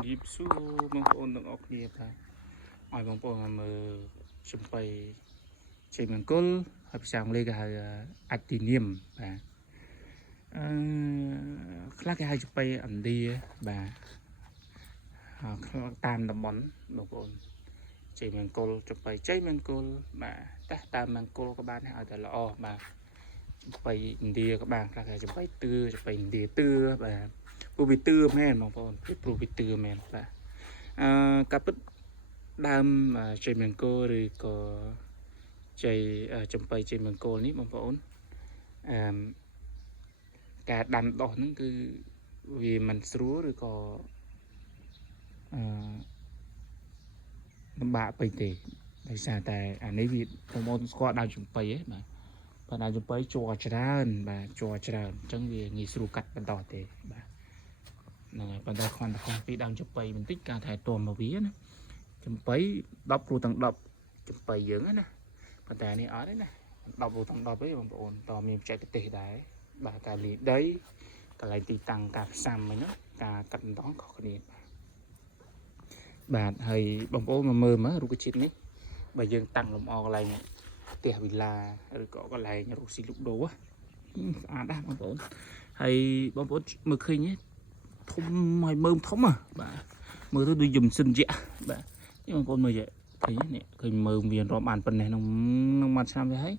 ជំរាបសួរបងប្អូនទាំងអស់គ្នាបាទឲ្យបងប្អូនមើលចំបៃជ័យមង្គលហើយភាសាអង់គ្លេសគេហៅ Actinium បាទខ្លះគេហៅចំបៃឥណ្ឌាបាទតាមតំបន់បងប្អូនជ័យមង្គលចំបៃជ័យមង្គលបាទតាមមង្គលក៏បានឲ្យតែល្អបាទចំបៃឥណ្ឌាក៏បានខ្លះគេចំបៃទឿចំបៃឥណ្ឌាទឿបាទព្រោះវាទឿមែនបងប្អូនព្រោះវាទឿមែនបាទការពិតដើមជ័យមង្គលឬក៏ជ័យចំបៃជ័យមង្គលនេះបងប្អូនការដាំដុះហ្នឹងគឺវាមិនស្រួលឬក៏លំបាកពេកទេដោយសារតែអានេះវាបងប្អូនស្គាល់ដើមចំបៃហ៎បាទបើដើមចំបៃជ័រច្រើនបាទជ័រច្រើនអញ្ចឹងវាងាយស្រួលកាត់បន្តទេបាទហ្នឹងហើយប៉ុន្តែគ្រាន់តែខ្លះពីដើមចំបៃបន្តិចការថែទាំមកវាណាចំបៃ10ព្រោះទាំង10ចំបៃយើងណាប៉ុន្តែនេះអត់ទេណា10ព្រោះទាំង10ទេបងប្អូនតើមានបច្ចេកទេសដែរបាទការលាយដីកន្លែងទីតាំងការផ្សាំហ្នឹងការកាត់បន្តខុសគ្នាបាទហើយបងប្អូនមកមើលមើលរុក្ខជាតិនេះបើយើងតាំងលំអកន្លែងផ្ទះវិឡាឬក៏កន្លែងរកស៊ីលុកដូស្អាតណាស់បងប្អូនហើយបងប្អូនមើលឃើញធំហើយមើមធំបាទមើលទៅដូចយំសិនជាបាទនេះបងប្អូនមើលឃើញនេះឃើញមើមវារាប់បានប៉ុណ្ណេះក្នុងមួយឆ្នាំទៅហើយ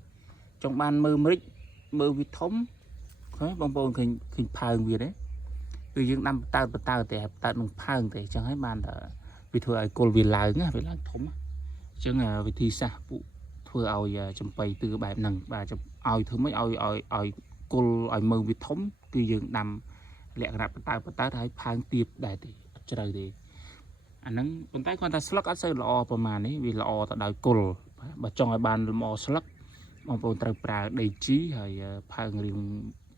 ចង់បានមើមរិចមើមវាធំឃើញបងប្អូនឃើញផើងវាទេគឺយើងដាំបតើទេបតើនឹងផើងទេអញ្ចឹងហើយបានតែវាធ្វើឲ្យគល់វាឡើងធំអញ្ចឹងវិធីសាស្ត្រពួកធ្វើឲ្យចំបៃទឿបែបហ្នឹងបាទឲ្យធ្វើម៉េចឲ្យគល់ឲ្យមើមវាធំគឺយើងដាំលក្ខណៈបតើហើយផើងទៀបដែរទេអត់ជ្រៅទេអាហ្នឹងប៉ុន្តែគាត់ថាស្លឹកអត់សូវល្អប្រហែលនេះវាល្អទៅដោយគល់បើចង់ឲ្យបានលម្អស្លឹកបងប្អូនត្រូវប្រើដីជីហើយផើងរាង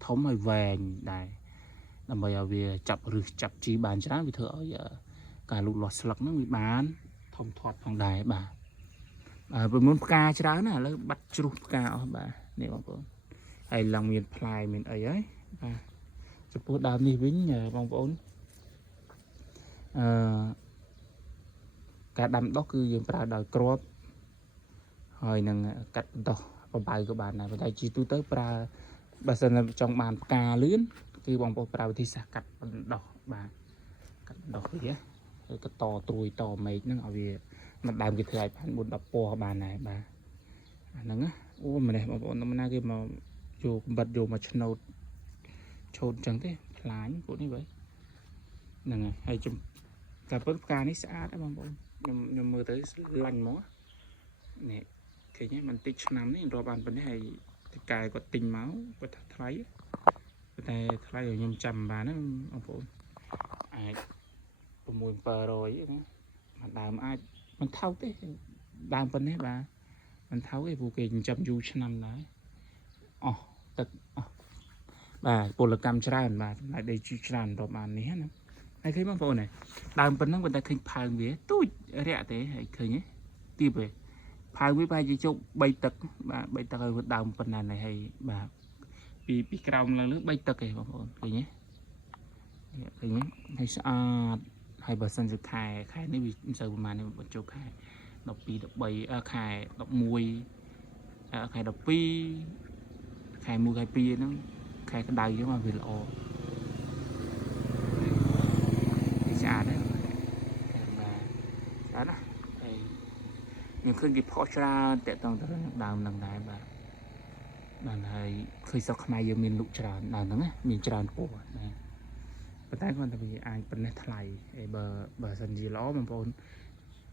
ធំហើយវែងដែរដើម្បីឲ្យវាចាប់ឫសចាប់ជីបានច្រើនវាធ្វើឲ្យការលូតលាស់ស្លឹកហ្នឹងវាបានធំធាត់ផងដែរបាទព្រោះមុនផ្កាច្រើនណាឥឡូវបាត់ជ្រុះផ្កាអស់បាទនេះបងប្អូនហើយឡើងមានផ្លែមានអីហើយបាទចំពោះដើមនេះវិញបងប្អូនការដាំដុះគឺយើងប្រើដោយគ្រាប់ហើយនឹងកាត់ដុះបបៅក៏បានដែរប៉ុន្តែជីទូទៅប្រើបើសិនចង់បានផ្កាលឿនគឺបងប្អូនប្រើវិធីសាស្ត្រកាត់បណ្ដោះបាទកាត់បណ្ដោះវាហើយក៏តត្រួយតមែកហ្នឹងឲ្យវាមិនដើមគេធ្វើឲ្យបាន4-10ពណ៌បានដែរបាទអាហ្នឹងអូម្នេះបងប្អូនតាមណាគេមកយកកំបិតយកមកឆ្នោតឆូតអញ្ចឹងទេខ្លាញ់ពួកនេះបើហ្នឹងហើយការពឹកផ្កានេះស្អាតបងប្អូនខ្ញុំមើលទៅលាញ់មកនេះឃើញទេមិនតិចឆ្នាំនេះរាប់បានប៉ុណ្ណេះហើយតកែគាត់ទិញមកគាត់ថាថ្លៃតែថ្លៃឲ្យខ្ញុំចាំបានណាបងប្អូនអាច6-700ណាមួយដើមអាចមិនថោកទេដើមប៉ុណ្ណេះបាទមិនថោកទេព្រោះគេចិញ្ចឹមយូរឆ្នាំដែរអស់ទឹកអស់បាទពលកម្មច្រើនបាទចំណាយដីជីច្រើនរាប់បាននេះណាហើយឃើញបងប្អូនដើមប៉ុណ្ណឹងប៉ុន្តែឃើញផើងវាទូចរាក់ទេហើយឃើញទេទៀបទេផើងវាប្រហែលជាជោគ3ទឹកបាទ3ទឹកហើយដើមប៉ុណ្ណាហើយបាទពីក្រោមឡើងលើ3ទឹកទេបងប្អូនឃើញទេហើយស្អាតហើយបើសិនជាខែនេះវាមិនសូវប្រហែលនេះបញ្ចុះខែ12 13ខែ11ខែ12ខែ1ខែ2ហ្នឹងខែក្តៅហ្នឹងមកវាល្អស្អាតដែរបាទស្អាតណាហើយខ្ញុំឃើញគេផុសច្រើនតាក់ទងទៅនឹងដើមហ្នឹងដែរបាទហើយឃើញស្រុកខ្មែរយើងមានលក់ច្រើនដើមហ្នឹងណាមានច្រើនពណ៌ណាប៉ុន្តែគាត់ថាវាអាចប៉ុណ្ណេះថ្លៃហើយបើសិនជាល្អបងប្អូន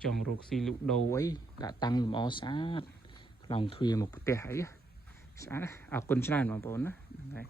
ចង់រកស៊ីលក់ដូរអីដាក់តាំងលម្អស្អាតខ្លងទ្វារមកផ្ទះអីស្អាតណាអរគុណច្រើនបងប្អូនណាហ្នឹងហើយ